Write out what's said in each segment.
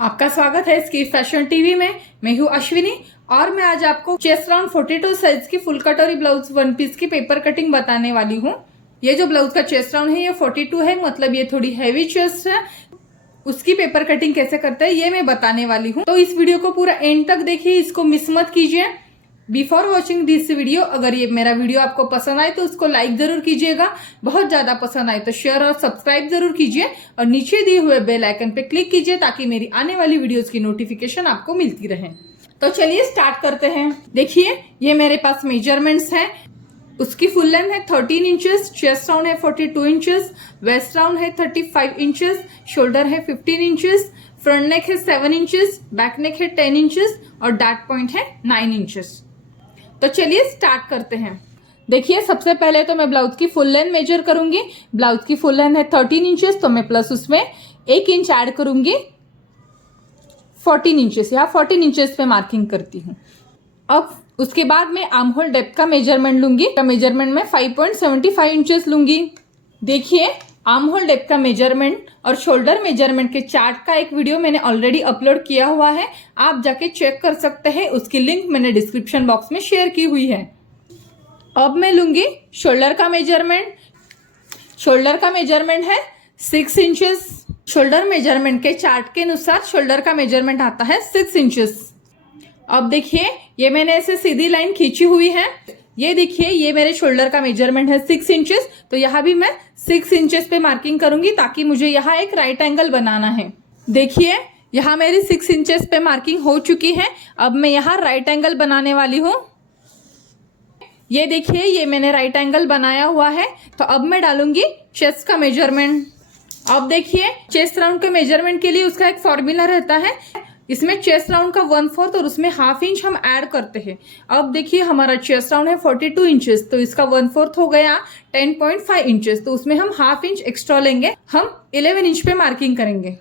आपका स्वागत है इसकी फैशन टीवी में। मैं हूँ अश्विनी और मैं आज आपको चेस्ट राउंड 42 साइज की फुल कटोरी ब्लाउज वन पीस की पेपर कटिंग बताने वाली हूँ। ये जो ब्लाउज का चेस्ट राउंड है ये 42 है, मतलब ये थोड़ी हैवी चेस्ट है। उसकी पेपर कटिंग कैसे करते हैं ये मैं बताने वाली हूँ, तो इस वीडियो को पूरा एंड तक देखिए, इसको मिस मत कीजिए। बिफोर वॉचिंग दिस वीडियो, अगर ये मेरा वीडियो आपको पसंद आए तो उसको लाइक जरूर कीजिएगा, बहुत ज्यादा पसंद आए तो शेयर और सब्सक्राइब जरूर कीजिए और नीचे दिए हुए बेल आइकन पे क्लिक कीजिए ताकि मेरी आने वाली वीडियोस की नोटिफिकेशन आपको मिलती रहे। तो चलिए स्टार्ट करते हैं। देखिए ये मेरे पास मेजरमेंट्स हैं। उसकी फुल लेंथ है 13 इंचेस, चेस्ट राउंड है 42 इंचेस, वेस्ट राउंड है 35 इंचेस, शोल्डर है 15 इंचेस, फ्रंट नेक है 7 इंचेस, बैक नेक है 10 इंचेस और डार्ट पॉइंट है 9 इंचेस। तो चलिए स्टार्ट करते हैं। देखिए सबसे पहले तो मैं ब्लाउज की फुल लेंथ मेजर करूंगी। ब्लाउज की फुल लेंथ है 13 इंचेस, तो मैं प्लस उसमें 1 इंच ऐड करूंगी, 14 इंचेस। यहाँ 14 इंचेस पे मार्किंग करती हूँ। अब उसके बाद मैं आर्म होल डेप्थ का मेजरमेंट लूंगी। का मेजरमेंट में 5.75 इंचेस लूंगी। देखिए आर्म होल डेप्थ का मेजरमेंट और शोल्डर मेजरमेंट के चार्ट का एक वीडियो मैंने ऑलरेडी अपलोड किया हुआ है, आप जाके चेक कर सकते हैं। उसकी लिंक मैंने डिस्क्रिप्शन बॉक्स में शेयर की हुई है। अब मैं लूंगी शोल्डर का मेजरमेंट। शोल्डर का मेजरमेंट है 6 इंचेस। शोल्डर मेजरमेंट के चार्ट के अनुसार शोल्डर का मेजरमेंट आता है 6 इंचेस। अब देखिए ये मैंने ऐसे सीधी लाइन खींची हुई है। ये देखिए ये मेरे शोल्डर का मेजरमेंट है 6 इंचेस, तो यहाँ भी मैं 6 इंचेस पे मार्किंग करूंगी ताकि मुझे यहाँ एक राइट एंगल बनाना है। देखिए यहाँ मेरी 6 इंचेस पे मार्किंग हो चुकी है। अब मैं यहाँ राइट एंगल बनाने वाली हूँ। ये देखिए ये मैंने राइट एंगल बनाया हुआ है। तो अब मैं डालूंगी चेस्ट का मेजरमेंट। अब देखिए चेस्ट राउंड के मेजरमेंट के लिए उसका एक फॉर्मूला रहता है। इसमें चेस्ट राउंड का 1/4 और उसमें ½ इंच हम ऐड करते हैं। अब देखिए हमारा चेस्ट राउंड है 42 इंचेस, तो इसका 1/4 हो गया 10.5 इंचेस, तो उसमें हम ½ इंच एक्स्ट्रा लेंगे। हम 11 इंच पे मार्किंग करेंगे।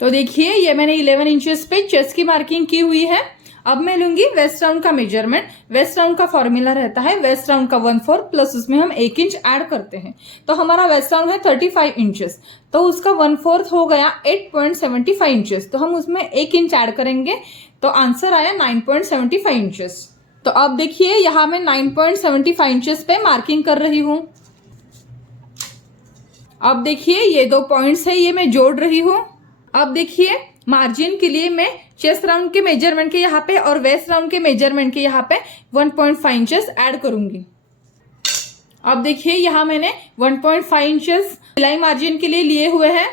तो देखिए ये मैंने 11 इंचेस पे चेस्ट की मार्किंग की हुई है। अब मैं लूंगी वेस्ट राउंड का मेजरमेंट। वेस्ट राउंड का फॉर्मूला रहता है वेस्ट राउंड का 1/4 प्लस उसमें हम 1 इंच ऐड करते हैं। तो हमारा वेस्ट राउंड है 35 इंचेस, तो उसका 1/4 हो गया 8.75 इंचेस, तो हम उसमें 1 इंच ऐड करेंगे, तो आंसर आया 9.75 इंचेस। तो अब देखिए यहाँ मैं 9.75 इंचेस पे मार्किंग कर रही हूँ। अब देखिए ये 2 पॉइंट्स है, ये मैं जोड़ रही हूँ। अब देखिए मार्जिन के लिए मैं चेस्ट राउंड के मेजरमेंट के यहाँ पे और वेस्ट राउंड के मेजरमेंट के यहाँ पे 1.5 इंचेस ऐड करूंगी। अब देखिए यहाँ मैंने 1.5 इंचेस सिलाई मार्जिन के लिए लिए हुए हैं।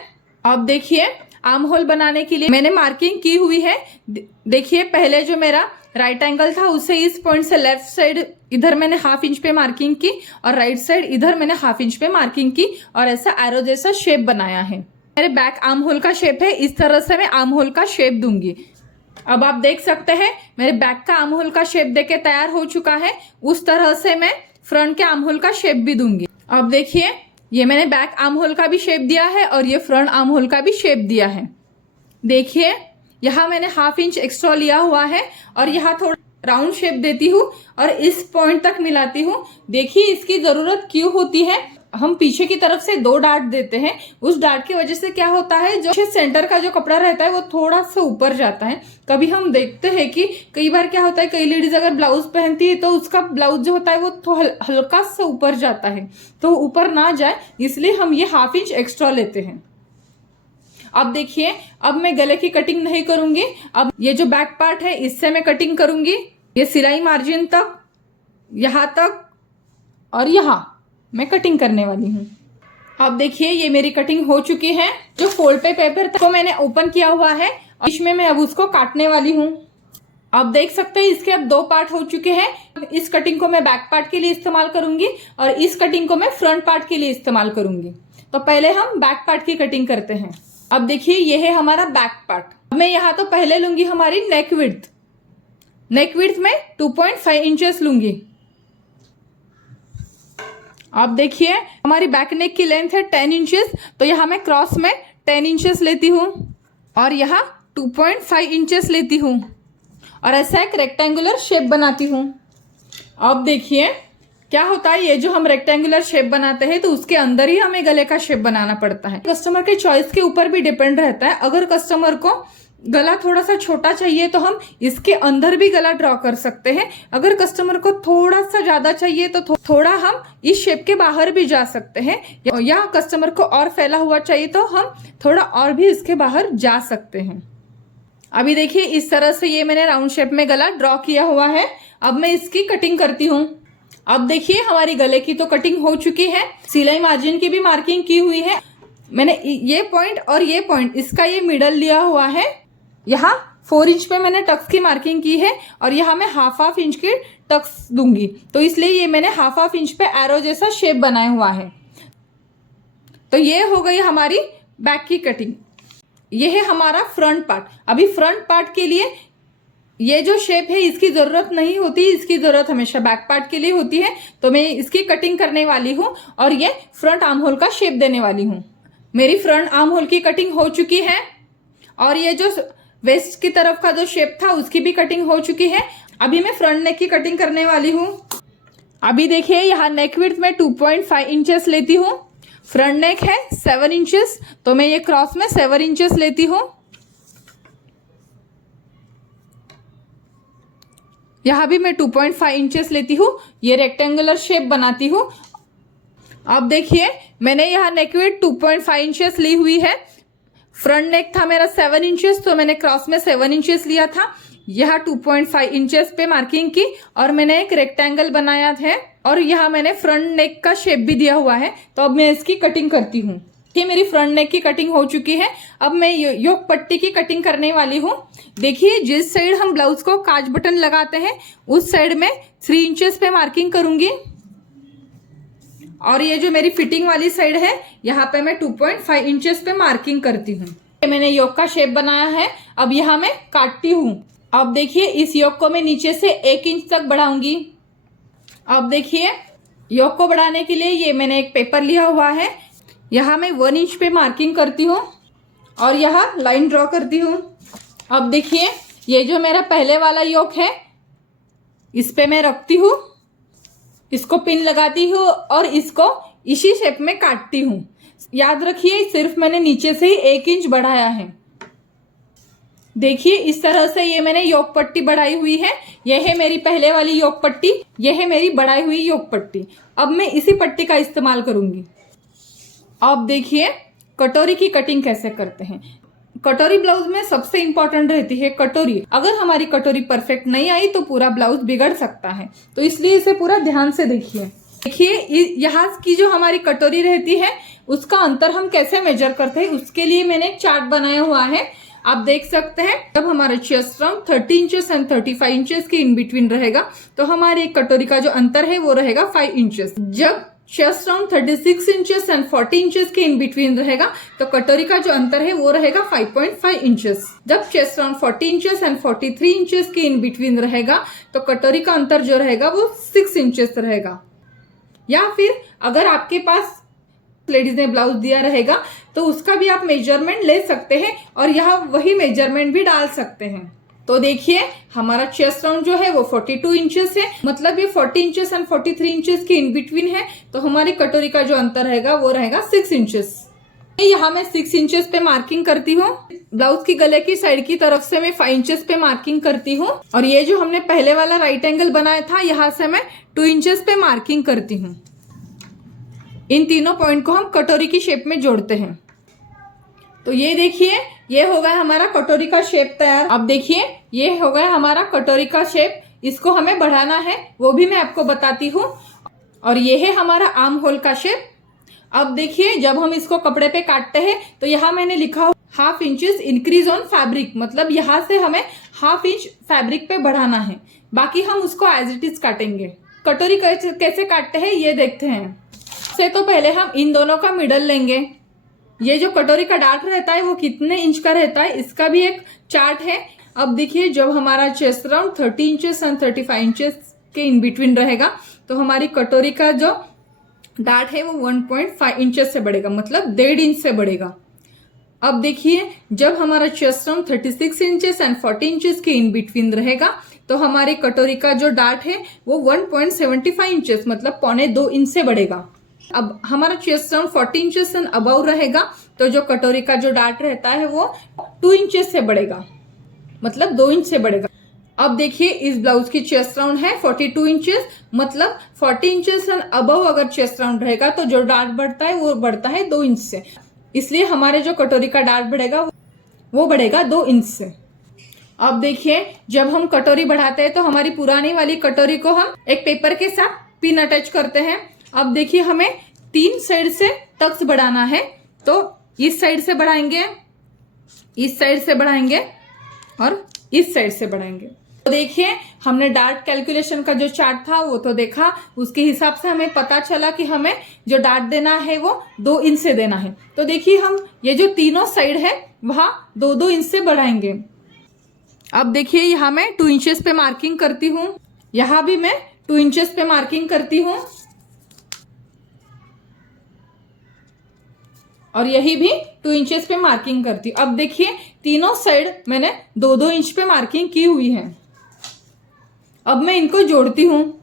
अब देखिए आर्म होल बनाने के लिए मैंने मार्किंग की हुई है। देखिए पहले जो मेरा राइट एंगल था उससे इस पॉइंट से लेफ्ट साइड इधर मैंने ½ इंच पे मार्किंग की और राइट साइड इधर मैंने ½ इंच पे मार्किंग की और ऐसा एरो जैसा शेप बनाया है। मेरे बैक आर्म होल का शेप है, इस तरह से मैं आर्म होल का शेप दूंगी। अब आप देख सकते हैं मेरे बैक का आर्म होल का शेप देके तैयार हो चुका है। उस तरह से मैं फ्रंट के आर्म होल का शेप भी दूंगी। अब देखिए ये मैंने बैक आर्म होल का भी शेप दिया है और ये फ्रंट आर्म होल का भी शेप दिया है। देखिए यहाँ मैंने ½ इंच एक्स्ट्रा लिया हुआ है और यहाँ थोड़ा राउंड शेप देती हूँ और इस पॉइंट तक मिलाती हूँ। देखिए इसकी जरूरत क्यों होती है, हम पीछे की तरफ से 2 डार्ट देते हैं। उस डार्ट की वजह से क्या होता है, जो सेंटर का जो कपड़ा रहता है वो थोड़ा सा ऊपर जाता है। कभी हम देखते हैं कि कई बार क्या होता है, कई लेडीज अगर ब्लाउज पहनती है तो उसका ब्लाउज जो होता है वो हल्का सा ऊपर जाता है, तो ऊपर ना जाए इसलिए हम ये ½ इंच एक्स्ट्रा लेते हैं। अब देखिए अब मैं गले की कटिंग नहीं करूंगी। अब ये जो बैक पार्ट है इससे मैं कटिंग करूंगी, ये सिलाई मार्जिन तक, यहाँ तक और यहाँ मैं कटिंग करने वाली हूँ। अब देखिए ये मेरी कटिंग हो चुकी है। जो फोल्ड पे पेपर को मैंने ओपन किया हुआ है और इसमें मैं अब उसको काटने वाली हूँ। अब देख सकते हैं इसके अब 2 पार्ट हो चुके हैं। इस कटिंग को मैं बैक पार्ट के लिए इस्तेमाल करूंगी और इस कटिंग को मैं फ्रंट पार्ट के लिए इस्तेमाल करूंगी। तो पहले हम बैक पार्ट की कटिंग करते हैं। अब देखिए ये है हमारा बैक पार्ट। अब मैं यहाँ तो पहले लूंगी हमारी नेक विड्थ। नेक विड्थ में 2.5 इंचेस लूंगी। अब देखिए हमारी बैक नेक की लेंथ है 10 इंचेस, तो यहाँ मैं क्रॉस में 10 इंचेस लेती हूँ और यहाँ 2.5 इंचेस लेती हूँ और ऐसा एक रेक्टेंगुलर शेप बनाती हूँ। अब देखिए क्या होता है, ये जो हम रेक्टेंगुलर शेप बनाते हैं तो उसके अंदर ही हमें गले का शेप बनाना पड़ता है। कस्टमर के चॉइस के ऊपर भी डिपेंड रहता है। अगर कस्टमर को गला थोड़ा सा छोटा चाहिए तो हम इसके अंदर भी गला ड्रॉ कर सकते हैं। अगर कस्टमर को थोड़ा सा ज्यादा चाहिए तो थोड़ा हम इस शेप के बाहर भी जा सकते हैं, या कस्टमर को और फैला हुआ चाहिए तो हम थोड़ा और भी इसके बाहर जा सकते हैं। अभी देखिए इस तरह से ये मैंने राउंड शेप में गला ड्रॉ किया हुआ है। अब मैं इसकी कटिंग करती हूँ। अब देखिए हमारी गले की तो कटिंग हो चुकी है, सिलाई मार्जिन की भी मार्किंग की हुई है। मैंने ये पॉइंट और ये पॉइंट इसका ये मिडल लिया हुआ है। यहाँ 4 इंच पे मैंने टक्स की मार्किंग की है और यहाँ मैं हाफ इंच की टक्स दूंगी, तो इसलिए ये मैंने हाफ इंच पे एरो जैसा शेप बनाया हुआ है। तो ये हो गई हमारी बैक की कटिंग। ये है हमारा फ्रंट पार्ट। अभी फ्रंट पार्ट के लिए ये जो शेप है इसकी जरूरत नहीं होती, इसकी जरूरत हमेशा बैक पार्ट के लिए होती है। तो मैं इसकी कटिंग करने वाली हूँ और ये फ्रंट आर्म होल का शेप देने वाली हूँ। मेरी फ्रंट आर्म होल की कटिंग हो चुकी है और ये जो वेस्ट की तरफ का जो शेप था उसकी भी कटिंग हो चुकी है। अभी मैं फ्रंट नेक की कटिंग करने वाली हूँ। अभी देखिए यहाँ नेक विड्थ में 2.5 इंचेस लेती हूँ। फ्रंट नेक है 7 इंचेस, तो मैं ये क्रॉस में 7 इंचेस लेती हूँ। यहाँ भी मैं 2.5 इंचेस लेती हूँ। ये रेक्टेंगुलर शेप बनाती हूँ। अब देखिए मैंने यहाँ नेक विड्थ 2.5 इंचेस ली हुई है। फ्रंट नेक था मेरा 7 इंचेस, तो मैंने क्रॉस में 7 इंचेस लिया था। यहाँ 2.5 इंचेस पे मार्किंग की और मैंने एक रेक्टेंगल बनाया है और यहाँ मैंने फ्रंट नेक का शेप भी दिया हुआ है। तो अब मैं इसकी कटिंग करती हूँ। ये मेरी फ्रंट नेक की कटिंग हो चुकी है। अब मैं योक पट्टी की कटिंग करने वाली हूँ। देखिए जिस साइड हम ब्लाउज को काज बटन लगाते हैं उस साइड में 3 इंचेस पे मार्किंग करूंगी और ये जो मेरी फिटिंग वाली साइड है यहाँ पे मैं 2.5 इंचेस पे मार्किंग करती हूँ। मैंने योक का शेप बनाया है। अब यहाँ मैं काटती हूँ। अब देखिए इस योक को मैं नीचे से 1 इंच तक बढ़ाऊंगी। अब देखिए योक को बढ़ाने के लिए ये मैंने एक पेपर लिया हुआ है। यहाँ मैं 1 इंच पे मार्किंग करती हूँ और यहाँ लाइन ड्रॉ करती हूँ। अब देखिए ये जो मेरा पहले वाला योक है इस पे मैं रखती हूँ, इसको पिन लगाती हूँ और इसको इसी शेप में काटती हूँ। याद रखिए सिर्फ मैंने नीचे से ही 1 इंच बढ़ाया है। देखिए इस तरह से ये मैंने योक पट्टी बढ़ाई हुई है। यह है मेरी पहले वाली योक पट्टी, यह है मेरी बढ़ाई हुई योक पट्टी। अब मैं इसी पट्टी का इस्तेमाल करूंगी। अब देखिए कटोरी की कटिंग कैसे करते हैं। कटोरी ब्लाउज में सबसे इंपॉर्टेंट रहती है कटोरी। अगर हमारी कटोरी परफेक्ट नहीं आई तो पूरा ब्लाउज बिगड़ सकता है, तो इसलिए इसे पूरा ध्यान से देखिए। देखिए यहाँ की जो हमारी कटोरी रहती है उसका अंतर हम कैसे मेजर करते हैं, उसके लिए मैंने एक चार्ट बनाया हुआ है। आप देख सकते हैं जब हमारा chest round 30 inches and 35 inches के इन बिटवीन रहेगा तो हमारी कटोरी का जो अंतर है वो रहेगा 5 इंचेस। जब chest round 36 inches and 40 inches के इन बिटवीन रहेगा तो कटोरी का जो अंतर है वो रहेगा 5.5 इंचेस। जब chest round 40 inches and 43 inches के इन बिटवीन रहेगा तो कटोरी का अंतर जो रहेगा वो 6 इंचेस रहेगा। या फिर अगर आपके पास लेडीज ने ब्लाउज दिया रहेगा तो उसका भी आप मेजरमेंट ले सकते हैं और यहाँ वही मेजरमेंट भी डाल सकते हैं। तो देखिए हमारा चेस्ट राउंड जो है वो 42 इंचेस है, मतलब ये 40 इंचेस एंड 43 इंचेस के इन बिटवीन है। तो हमारी कटोरी का जो अंतर रहेगा वो रहेगा 6 इंचेस। यहाँ मैं 6 इंचेस पे मार्किंग करती हूँ। ब्लाउज की गले की साइड की तरफ से मैं 5 इंचेस पे मार्किंग करती हूँ और ये जो हमने पहले वाला राइट एंगल बनाया था यहाँ से मैं 2 इंचेस पे मार्किंग करती हूँ। इन तीनों पॉइंट को हम कटोरी की शेप में जोड़ते हैं। तो ये देखिए ये हो गया हमारा कटोरी का शेप तैयार। अब देखिए ये हो गया हमारा कटोरी का शेप। इसको हमें बढ़ाना है वो भी मैं आपको बताती हूँ। और ये है हमारा आर्म होल का शेप। अब देखिए जब हम इसको कपड़े पे काटते हैं तो यहाँ मैंने लिखा half inches increase on fabric, मतलब यहाँ से हमें हाफ इंच फैब्रिक पे बढ़ाना है। बाकी हम उसको एज इट इज काटेंगे। कटोरी कैसे काटते हैं ये देखते हैं। से तो पहले हम इन दोनों का मिडल लेंगे। ये जो कटोरी का डार्ट रहता है वो कितने इंच का रहता है इसका भी एक चार्ट है। अब देखिए जब हमारा chest round 30 inches and 35 inches के इन बिटवीन रहेगा तो हमारी कटोरी का जो डार्ट है वो 1.5 इंचेस से बढ़ेगा, मतलब 1.5 इंच से बढ़ेगा। अब देखिए जब हमारा chest round 36 inches and 40 inches के इन बिटवीन रहेगा तो हमारी कटोरी का जो डार्ट है वो 1.75 इंचेस, मतलब 1.25 इंच से बढ़ेगा। अब हमारा chest round 40 inches and above रहेगा तो जो कटोरी का जो डार्ट रहता है वो 2 इंचेस से बढ़ेगा, मतलब 2 इंच से बढ़ेगा। अब देखिए इस ब्लाउज की चेस्ट राउंड है 42 इंचेस, मतलब 40 इंचेस एंड अबव अगर चेस्ट राउंड रहेगा तो जो डार्ट बढ़ता है वो बढ़ता है 2 इंच से, इसलिए हमारे जो कटोरी का डार्ट बढ़ेगा वो बढ़ेगा 2 इंच से। अब देखिए जब हम कटोरी बढ़ाते हैं तो हमारी पुरानी वाली कटोरी को हम एक पेपर के साथ पिन अटैच करते हैं। अब देखिए हमें 3 साइड से टक्स बढ़ाना है, तो इस साइड से बढ़ाएंगे, इस साइड से बढ़ाएंगे और इस साइड से बढ़ाएंगे। तो देखिए हमने डार्ट कैलकुलेशन का जो चार्ट था वो तो देखा, उसके हिसाब से हमें पता चला कि हमें जो डार्ट देना है वो 2 इंच से देना है। तो देखिए हम ये जो तीनों साइड है वहां 2-2 इंच से बढ़ाएंगे। अब देखिए यहाँ मैं 2 इंचेस पे मार्किंग करती हूँ, यहाँ भी मैं 2 इंचेस पे मार्किंग करती हूँ और यही भी 2 इंचेस पे मार्किंग करती हूँ। अब देखिए तीनों साइड मैंने 2-2 इंच पे मार्किंग की हुई है। अब मैं इनको जोड़ती हूँ।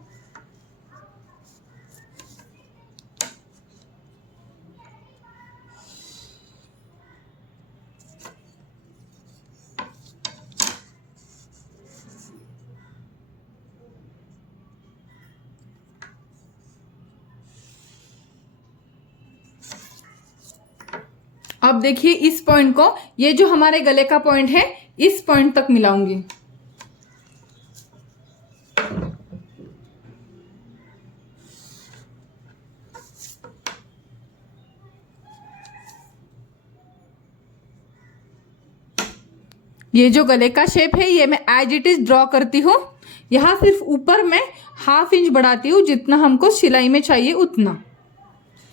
अब देखिए इस पॉइंट को, ये जो हमारे गले का पॉइंट है, इस पॉइंट तक मिलाऊंगी। ये जो गले का शेप है ये मैं एज इट इज ड्रॉ करती हूँ। यहाँ सिर्फ ऊपर मैं 1/2 इंच बढ़ाती हूँ, जितना हमको सिलाई में चाहिए उतना।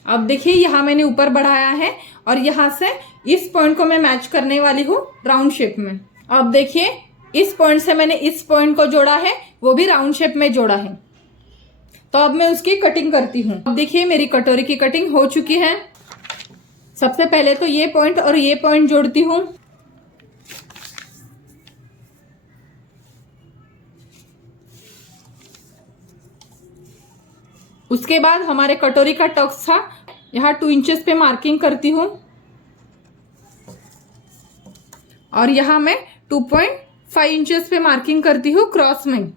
अब देखिए यहाँ मैंने ऊपर बढ़ाया है और यहाँ से इस पॉइंट को मैं मैच करने वाली हूँ राउंड शेप में। अब देखिए इस पॉइंट से मैंने इस पॉइंट को जोड़ा है, वो भी राउंड शेप में जोड़ा है। तो अब मैं उसकी कटिंग करती हूँ। अब देखिए मेरी कटोरी की कटिंग हो चुकी है। सबसे पहले तो ये पॉइंट और ये पॉइंट जोड़ती हूँ। उसके बाद हमारे कटोरी का टक्स था, यहाँ 2 इंचेस पे मार्किंग करती हूँ और यहाँ मैं 2.5 इंचेस पे मार्किंग करती हूँ क्रॉस में।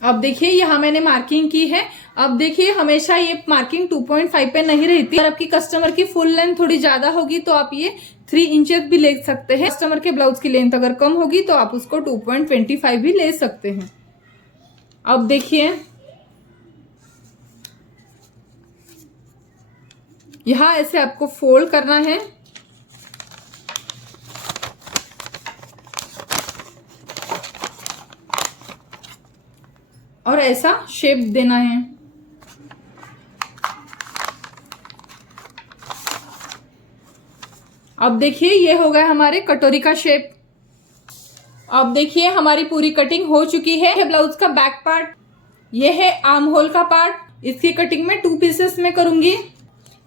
अब देखिए यहाँ मैंने मार्किंग की है। अब देखिए हमेशा ये मार्किंग 2.5 पे नहीं रहती। अगर आपकी कस्टमर की फुल लेंथ थोड़ी ज्यादा होगी तो आप ये 3 इंचेस भी ले सकते हैं। कस्टमर के ब्लाउज की लेंथ अगर कम होगी तो आप उसको 2.25 भी ले सकते हैं। अब देखिए यहाँ ऐसे आपको फोल्ड करना है और ऐसा शेप देना है। अब देखिए ये हो गया हमारे कटोरी का शेप। अब देखिए हमारी पूरी कटिंग हो चुकी है। ब्लाउज का बैक पार्ट, ये है आर्म होल का पार्ट, इसकी कटिंग में 2 पीसेस में करूंगी।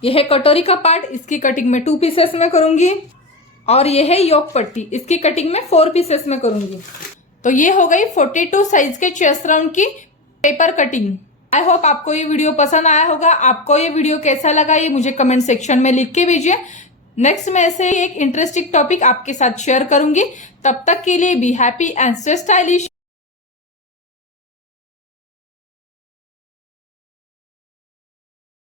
यह है कटोरी का पार्ट, इसकी कटिंग में 2 पीसेस में करूंगी और यह है योक पट्टी, इसकी कटिंग में 4 पीसेस में करूंगी। तो ये हो गई 42 साइज के चेस्ट राउंड की पेपर कटिंग। आई होप आपको ये वीडियो पसंद आया होगा। आपको ये वीडियो कैसा लगा ये मुझे कमेंट सेक्शन में लिख के भेजिए। नेक्स्ट मैं ऐसे ही एक इंटरेस्टिंग टॉपिक आपके साथ शेयर करूंगी। तब तक के लिए be happy and stay stylish.